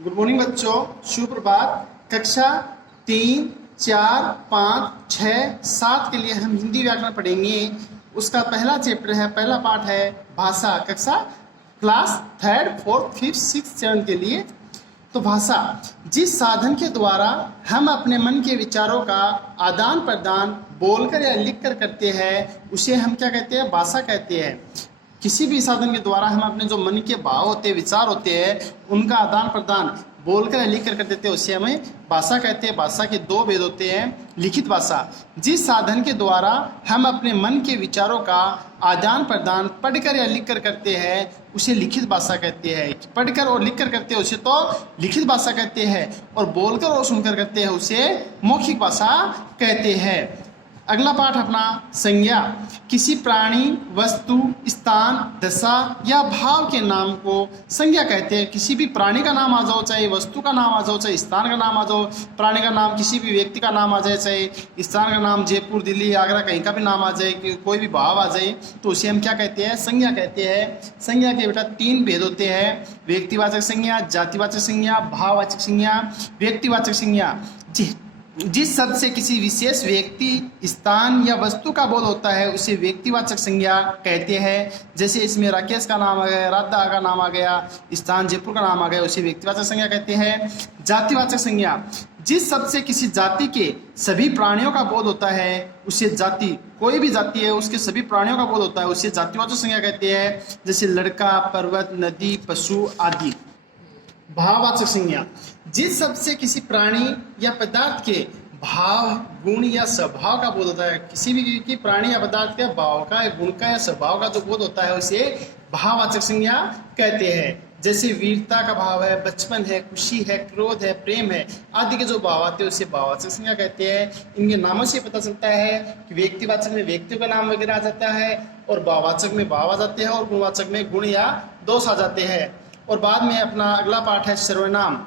Good morning बच्चों, शुभ प्रभात। कक्षा 3, 4, 5, 6, 7 के लिए हम हिंदी व्याकरण पढ़ेंगे। उसका पहला चैप्टर है, पहला पाठ है भाषा। कक्षा क्लास 3, 4, 5, 6, 7 के लिए। तो भाषा जिस साधन के द्वारा हम अपने मन के विचारों का आदान प्रदान बोलकर या लिखकर करते हैं उसे हम क्या कहते हैं? भाषा कहते हैं। किसी भी साधन के द्वारा हम अपने जो मन के भाव होते हैं, विचार होते हैं, उनका आदान प्रदान बोलकर या लिख कर कर देते हैं उसे हमें भाषा कहते हैं। भाषा के दो भेद होते हैं। लिखित भाषा जिस साधन के द्वारा हम अपने मन के विचारों का आदान प्रदान पढ़कर या लिख कर करते हैं उसे लिखित भाषा कहते हैं। पढ़कर और लिख कर करते हैं उसे तो लिखित भाषा कहते हैं, और बोलकर और सुनकर करते हैं उसे मौखिक भाषा कहते हैं। अगला पाठ अपना संज्ञा। किसी प्राणी, वस्तु, स्थान, दशा या भाव के नाम को संज्ञा कहते हैं। किसी भी प्राणी का नाम आ जाओ, चाहे वस्तु का नाम आ जाओ, चाहे स्थान का नाम आ जाओ, प्राणी का नाम, किसी भी व्यक्ति का नाम आ जाए, चाहे स्थान का नाम जयपुर, दिल्ली, आगरा, कहीं का भी नाम आ जाए, कि कोई भी भाव आ जाए तो उसे हम क्या कहते हैं? संज्ञा कहते हैं। संज्ञा के बेटा 3 भेद होते हैं: व्यक्तिवाचक संज्ञा, जातिवाचक संज्ञा, भाववाचक संज्ञा। व्यक्तिवाचक संज्ञा जिस शब्द से किसी विशेष व्यक्ति, स्थान या वस्तु का बोध होता है उसे व्यक्तिवाचक संज्ञा कहते हैं। जैसे इसमें राकेश का नाम आ गया, राधा का नाम आ गया, स्थान जयपुर का नाम आ गया, उसे व्यक्तिवाचक संज्ञा कहते हैं। जातिवाचक संज्ञा जिस शब्द से किसी जाति के सभी प्राणियों का बोध होता है उसे जाति, कोई भी जाति है उसके सभी प्राणियों का बोध होता है उसे जातिवाचक संज्ञा कहते हैं। जैसे लड़का, पर्वत, नदी, पशु आदि। भाववाचक संज्ञा जिस शब्द से किसी प्राणी या पदार्थ के भाव, गुण या स्वभाव का बोध होता है। किसी भी प्राणी या पदार्थ के भाव का, गुण का या स्वभाव का जो बोध होता है उसे भाववाचक संज्ञा कहते हैं। जैसे वीरता का भाव है, बचपन है, खुशी है, क्रोध है, प्रेम है आदि के जो भाव आते हैं उसे भाववाचक संज्ञा कहते हैं। इनके नामों से पता चलता है कि व्यक्तिवाचक में व्यक्ति का नाम वगैरह आ जाता है, और भाववाचक में भाव आ जाते हैं, और गुणवाचक में गुण या दोष आ जाते हैं। और बाद में अपना अगला पाठ है सर्वनाम।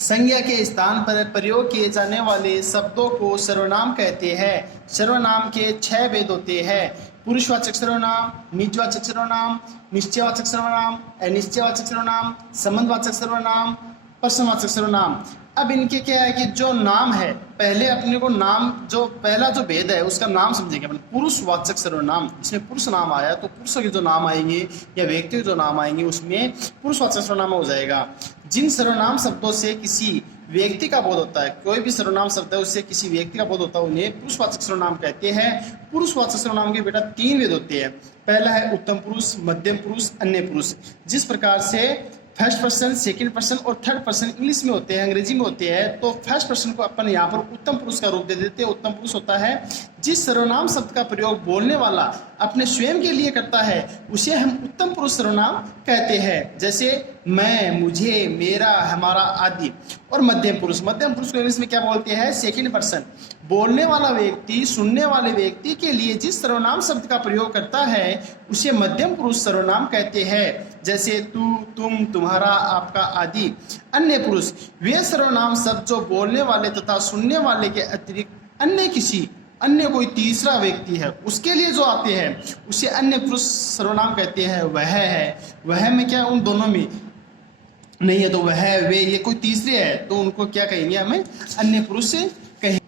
संज्ञा के स्थान पर प्रयोग किए जाने वाले शब्दों को सर्वनाम कहते हैं। सर्वनाम के 6 भेद होते हैं: पुरुषवाचक सर्वनाम, निजवाचक सर्वनाम, निश्चयवाचक सर्वनाम, अनिश्चयवाचक सर्वनाम, संबंधवाचक सर्वनाम, प्रश्नवाचक सर्वनाम। अब इनके क्या है कि जो नाम है, पहले अपने को नाम, जो पहला जो भेद है उसका नाम समझेंगे अपन। पुरुषवाचक सर्वनाम, इसमें पुरुष नाम आया तो पुरुषों के जो नाम आएंगे या व्यक्ति के जो नाम आएंगे उसमें पुरुषवाचक सर्वनाम हो जाएगा। जिन सर्वनाम शब्दों से किसी व्यक्ति का बोध होता है, कोई भी सर्वनाम शब्द है उससे किसी व्यक्ति का बोध होता है उन्हें पुरुषवाचक सर्वनाम कहते हैं। पुरुषवाचक सर्वनाम के बेटा 3 भेद होते हैं। पहला है उत्तम पुरुष, मध्यम पुरुष, अन्य पुरुष। जिस प्रकार से फर्स्ट पर्सन, सेकंड पर्सन और थर्ड पर्सन इंग्लिश में होते हैं, अंग्रेजी में होते हैं, तो फर्स्ट पर्सन को अपन यहाँ पर उत्तम पुरुष का रूप दे देते हैं। उत्तम पुरुष होता है जिस सर्वनाम शब्द का प्रयोग बोलने वाला अपने स्वयं के लिए करता है उसे हम उत्तम पुरुष सर्वनाम कहते हैं। जैसे मैं, मुझे, मेरा, हमारा आदि। और मध्यम पुरुष, मध्यम पुरुष को इंग्लिश में क्या बोलते हैं? Second person. बोलने वाला व्यक्ति सुनने वाले व्यक्ति के लिए जिस सर्वनाम शब्द का प्रयोग करता है उसे मध्यम पुरुष सर्वनाम कहते हैं। जैसे तू, तुम, तुम्हारा, आपका आदि। अन्य पुरुष वे सर्वनाम शब्द जो बोलने वाले तथा सुनने वाले के अतिरिक्त अन्य कोई तीसरा व्यक्ति है उसके लिए जो आते हैं उसे अन्य पुरुष सर्वनाम कहते हैं। वह है, वह में क्या, उन दोनों में नहीं है तो वह, वे, ये कोई तीसरे है तो उनको क्या कहेंगे? हमें अन्य पुरुष कहेंगे।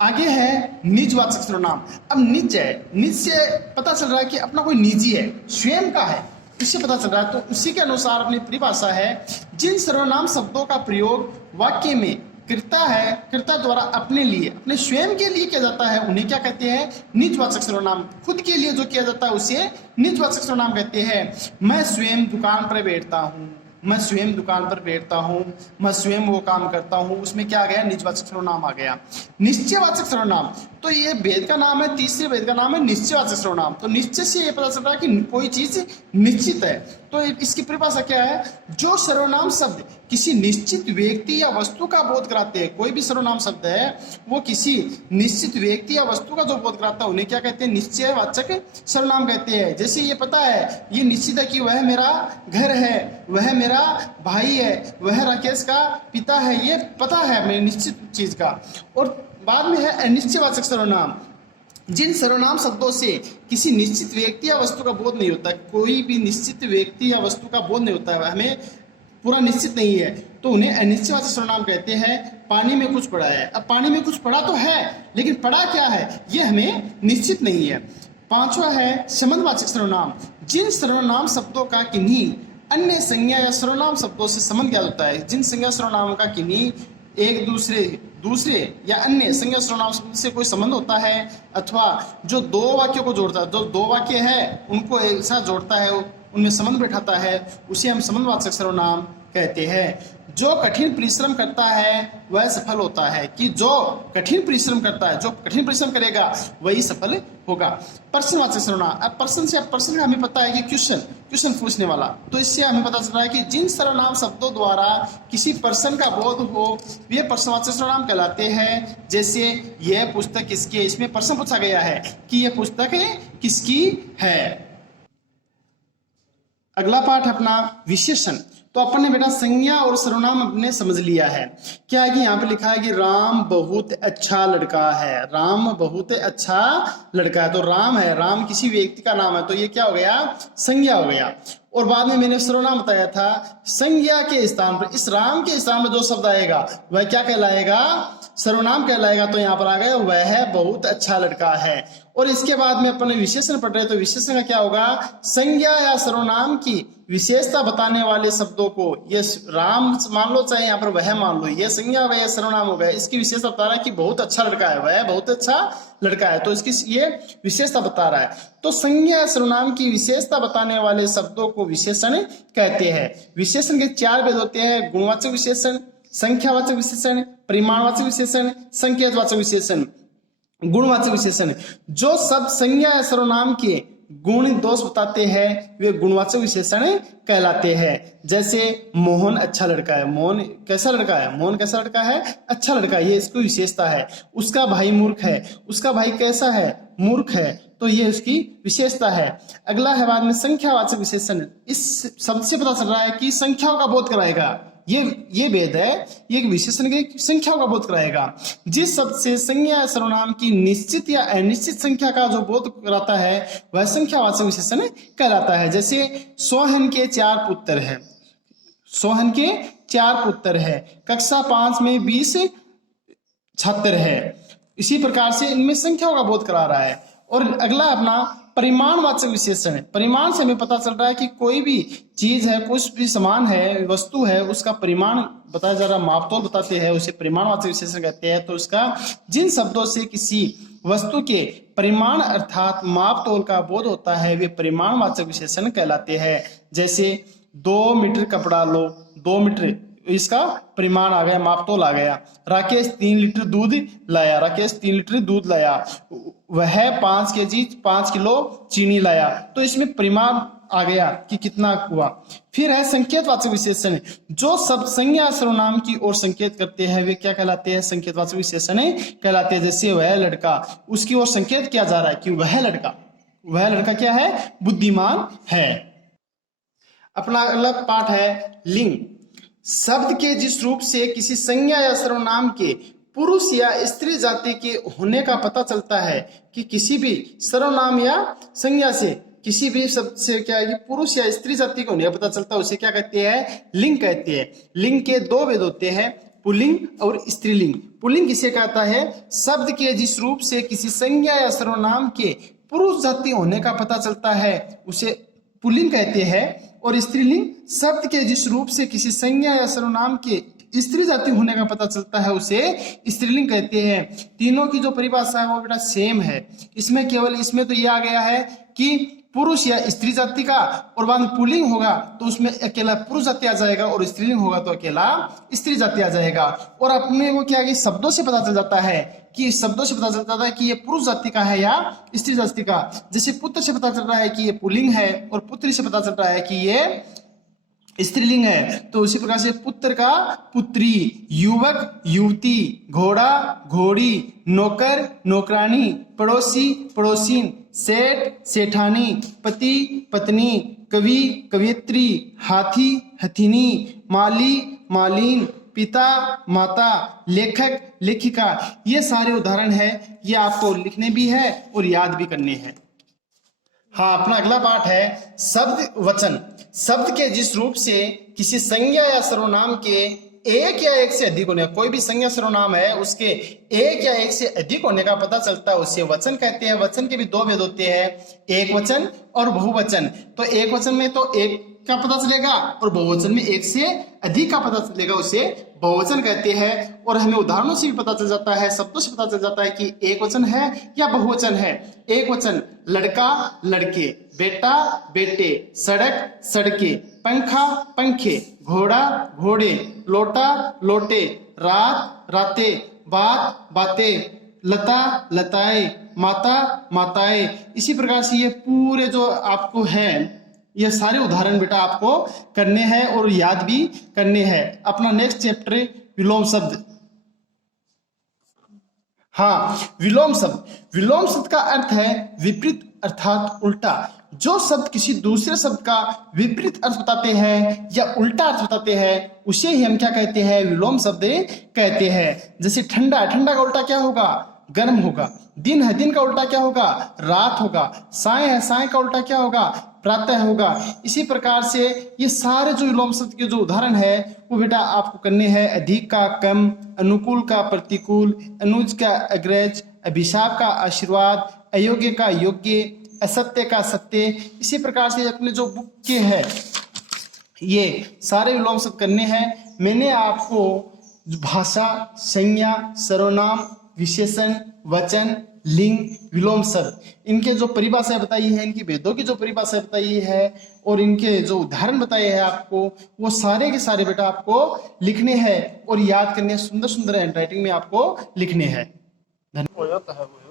आगे है निजवाचक सर्वनाम। अब निज है, निज से पता चल रहा है कि अपना कोई निजी है, स्वयं का है, इससे पता चल रहा है। तो उसी के अनुसार अपनी परिभाषा है: जिन सर्वनाम शब्दों का प्रयोग वाक्य में कर्ता द्वारा अपने लिए, अपने स्वयं के लिए किया जाता है उन्हें क्या कहते हैं? निजवाचक सर्वनाम। खुद के लिए जो किया जाता है उसे निजवाचक सर्वनाम कहते हैं। मैं स्वयं दुकान पर बैठता हूँ, मैं स्वयं दुकान पर बैठता हूँ, मैं स्वयं वो काम करता हूँ, उसमें क्या आ गया? निजवाचक सर्वनाम आ गया। निश्चयवाचक सर्वनाम, तो ये भेद का नाम है, तीसरे भेद का नाम है निश्चयवाचक सर्वनाम। तो निश्चय से ये पता चल रहा है कि कोई चीज निश्चित है। तो इसकी परिभाषा क्या है? जो सर्वनाम शब्द किसी निश्चित व्यक्ति या वस्तु का बोध कराते हैं, कोई भी सर्वनाम शब्द है वो किसी निश्चित व्यक्ति या वस्तु का जो बोध कराता है उन्हें क्या कहते हैं? निश्चयवाचक सर्वनाम कहते हैं। जैसे ये पता है, ये निश्चित है कि वह मेरा घर है, वह मेरा भाई है, वह राकेश का पिता है, ये पता है हमें निश्चित चीज का। और बाद में है अनिश्चयवाचक सर्वनाम। जिन सर्वनाम शब्दों से किसी निश्चित व्यक्ति या वस्तु का बोध नहीं होता, कोई भी निश्चित व्यक्ति या वस्तु का बोध नहीं होता है, हमें पूरा निश्चित नहीं है तो उन्हें अनिश्चयवाचक सर्वनाम कहते हैं। पानी में कुछ पड़ा है, अब पानी में कुछ पड़ा तो है लेकिन पड़ा क्या है ये हमें निश्चित नहीं है। पांचवा है संबंधवाचक सर्वनाम, जिन सर्वनाम शब्दों का किन्हीं अन्य संज्ञा या सर्वनाम शब्दों से संबंध ज्ञात होता है। जिन संज्ञा सर्वनामों का किन्हीं एक दूसरे या अन्य संज्ञा सर्वनाम शब्द से कोई संबंध होता है अथवा जो दो वाक्यों को जोड़ता है, जो दो वाक्य है उनको एक साथ जोड़ता है, उनमें संबंध बैठाता है, उसे हम संबंधवाचक सर्वनाम कहते हैं। जो कठिन परिश्रम करता है वह सफल होता है, कि जो कठिन परिश्रम करता है, जो कठिन परिश्रम करेगा वही सफल होगा। प्रश्नवाचक सर्वनाम, अब प्रश्न का हमें पता है कि क्वेश्चन पूछने वाला, तो इससे हमें पता चल रहा है कि जिन सर्वनाम शब्दों द्वारा किसी प्रश्न का बोध हो वे प्रश्नवाचक सर्वनाम कहलाते हैं। जैसे यह पुस्तक किसकी है, इसमें प्रश्न पूछा गया है कि यह पुस्तक किसकी है। अगला पाठ अपना विशेषण। तो अपन ने बेटा संज्ञा और सर्वनाम अपने समझ लिया है। क्या है कि यहाँ पे लिखा है कि राम बहुत अच्छा लड़का है, राम बहुत अच्छा लड़का है, तो राम है, राम किसी व्यक्ति का नाम है, तो ये क्या हो गया, संज्ञा हो गया। और बाद में मैंने सर्वनाम बताया था, संज्ञा के स्थान पर, इस राम के स्थान पर जो शब्द आएगा वह क्या कहलाएगा, सर्वनाम कहलाएगा। तो यहाँ पर आ गया वह बहुत अच्छा लड़का है। और इसके बाद में अपन विशेषण पढ़ रहे, तो विशेषण का क्या होगा, संज्ञा या सर्वनाम की विशेषता बताने वाले शब्दों को, ये राम मान लो चाहे यहाँ पर वह मान लो, ये संज्ञा हो गया, सर्वनाम हो गया, इसकी विशेषता बता रहा है कि बहुत अच्छा लड़का है, वह बहुत अच्छा लड़का है, तो इसकी ये विशेषता बता रहा है। तो संज्ञा सर्वनाम की विशेषता बताने वाले शब्दों को विशेषण कहते हैं। विशेषण के चार भेद होते हैं, गुणवाचक विशेषण, संख्यावाचक विशेषण, परिमाणवाचक विशेषण, संकेतवाचक विशेषण। गुणवाचक विशेषण, जो शब्द संज्ञा या सर्वनाम के गुण दोष बताते हैं वे गुणवाचक विशेषण कहलाते हैं। जैसे मोहन अच्छा लड़का है, मोहन कैसा लड़का है, मोहन कैसा लड़का है, अच्छा लड़का है, ये इसकी विशेषता है। उसका भाई मूर्ख है, उसका भाई कैसा है, मूर्ख है, तो ये उसकी विशेषता है। अगला है बाद में संख्यावाचक विशेषण, इस शब्द से पता चल रहा है कि संख्याओं का बोध कराएगा, ये भेद है, ये विशेषण की संख्याओं का बोध कराएगा। जिस शब्द से संज्ञा सर्वनाम की निश्चित या अनिश्चित संख्या का जो बोध कराता है वह संख्यावाचक विशेषण कहलाता है। जैसे सोहन के 4 पुत्र है, सोहन के 4 पुत्र है, कक्षा 5 में 20 छात्र है, इसी प्रकार से इनमें संख्याओं का बोध करा रहा है। और अगला अपना परिमाणवाचक विशेषण है। परिमाण से हमें पता चल रहा है कि कोई भी चीज है, कुछ भी सामान है, वस्तु है, उसका परिमाण बताया जा रहा, मापतोल बताते हैं, उसे परिमाणवाचक विशेषण कहते हैं। तो उसका जिन शब्दों से किसी वस्तु के परिमाण अर्थात मापतोल का बोध होता है वे परिमाणवाचक विशेषण कहलाते हैं। जैसे 2 मीटर कपड़ा लो, 2 मीटर इसका परिमाण आ गया, मापतोल आ गया। राकेश 3 लीटर दूध लाया, राकेश 3 लीटर दूध लाया। वह 5 केजी 5 किलो चीनी लाया, तो इसमें परिमाण आ गया कि कितना हुआ। फिर है संकेतवाचक विशेषण, जो शब्द संज्ञा सर्वनाम की ओर संकेत करते हैं वे क्या कहलाते हैं, संकेतवाचक विशेषण कहलाते हैं। जैसे वह लड़का, उसकी ओर संकेत किया जा रहा है कि वह लड़का क्या है, बुद्धिमान है। अपना अगला पाठ है लिंग। शब्द के जिस रूप से किसी संज्ञा या सर्वनाम के पुरुष या स्त्री जाति के होने का पता चलता है, कि किसी भी सर्वनाम या संज्ञा से किसी भी शब्द से क्या है कि पुरुष या स्त्री जाति को होने का पता चलता है, उसे क्या कहते हैं, लिंग कहते हैं। लिंग के 2 भेद होते हैं, पुल्लिंग और स्त्रीलिंग। पुल्लिंग किसे कहता है, शब्द के जिस रूप से किसी संज्ञा या सर्वनाम के पुरुष जाति होने का पता चलता है उसे पुल्लिंग कहते हैं। और स्त्रीलिंग, शब्द के जिस रूप से किसी संज्ञा या सर्वनाम के स्त्री जाति होने का पता चलता है उसे स्त्रीलिंग कहते हैं। तीनों की जो परिभाषा है वो बेटा सेम है, इसमें केवल इसमें तो ये आ गया है कि पुरुष या स्त्री जाति का, और बाद में पुल्लिंग होगा तो उसमें अकेला पुरुष जाति आ जाएगा, और स्त्रीलिंग होगा तो अकेला स्त्री जाति आ जाएगा। और अपने को क्या शब्दों से पता चल जाता है कि शब्दों से पता चलता है कि ये पुरुष जाति का है या स्त्री जाति का। जैसे पुत्र से पता चल रहा है कि ये पुल्लिंग है, और पुत्री से पता चल रहा है कि ये स्त्रीलिंग है। तो उसी प्रकार से पुत्र का पुत्री, युवक युवती, घोड़ा घोड़ी, नौकर नौकरानी, पड़ोसी पड़ोसीन, सेठ सेठानी, पति पत्नी, कवि कवियत्री, हाथी हथिनी, माली मालिन, पिता माता, लेखक लेखिका। ये सारे उदाहरण है, ये आपको लिखने भी है और याद भी करने हैं। हाँ, अपना अगला पाठ है शब्द वचन। शब्द के जिस रूप से किसी संज्ञा या सर्वनाम के एक या एक से अधिक होने, कोई भी संज्ञा सर्वनाम है उसके एक या एक से अधिक होने का पता चलता है, उसे वचन कहते हैं। वचन के भी दो भेद होते हैं, एक वचन और बहुवचन। तो एक वचन में तो एक का पता चलेगा और बहुवचन में एक से अधिक का पता चलेगा, उसे बहुवचन कहते हैं। और हमें उदाहरणों से भी पता चल जाता है, शब्दों से पता चल जाता है कि एक वचन है या बहुवचन है। एक वचन लड़का लड़के, बेटा बेटे, सड़क सड़के, पंखा पंखे, घोड़ा घोड़े, लोटा लोटे, रात राते, बात बातें, लता लताएं, माता माताएं। इसी प्रकार से ये पूरे जो आपको है ये सारे उदाहरण बेटा आपको करने हैं और याद भी करने हैं। अपना नेक्स्ट चैप्टर विलोम शब्द। हाँ, विलोम शब्द। विलोम शब्द का अर्थ है विपरीत अर्थात उल्टा। जो शब्द किसी दूसरे शब्द का विपरीत अर्थ बताते हैं या उल्टा अर्थ बताते हैं उसे ही हम क्या कहते हैं, विलोम शब्द कहते हैं। जैसे ठंडा, ठंडा का उल्टा क्या होगा, गर्म होगा। दिन है, दिन का उल्टा क्या होगा, रात होगा। साय है, साय का उल्टा क्या होगा, प्रातः होगा। इसी प्रकार से ये सारे जो विलोम शब्द के जो उदाहरण है वो बेटा आपको करने हैं। अधिक का कम, अनुकूल का प्रतिकूल, अनुज का अग्रज, अभिशाप का आशीर्वाद, अयोग्य का योग्य, असत्य का सत्य। इसी प्रकार से अपने जो बुक के है ये सारे विलोम शब्द करने हैं। मैंने आपको भाषा, संज्ञा, सर्वनाम, विशेषण, वचन, लिंग, विलोम शब्द, इनके जो परिभाषाएं बताई है, इनकी भेदों की जो परिभाषाएं बताई है और इनके जो उदाहरण बताए हैं आपको, वो सारे के सारे बेटा आपको लिखने हैं और याद करने हैं। सुंदर सुंदर हैंडराइटिंग में आपको लिखने हैं। धन्यवाद।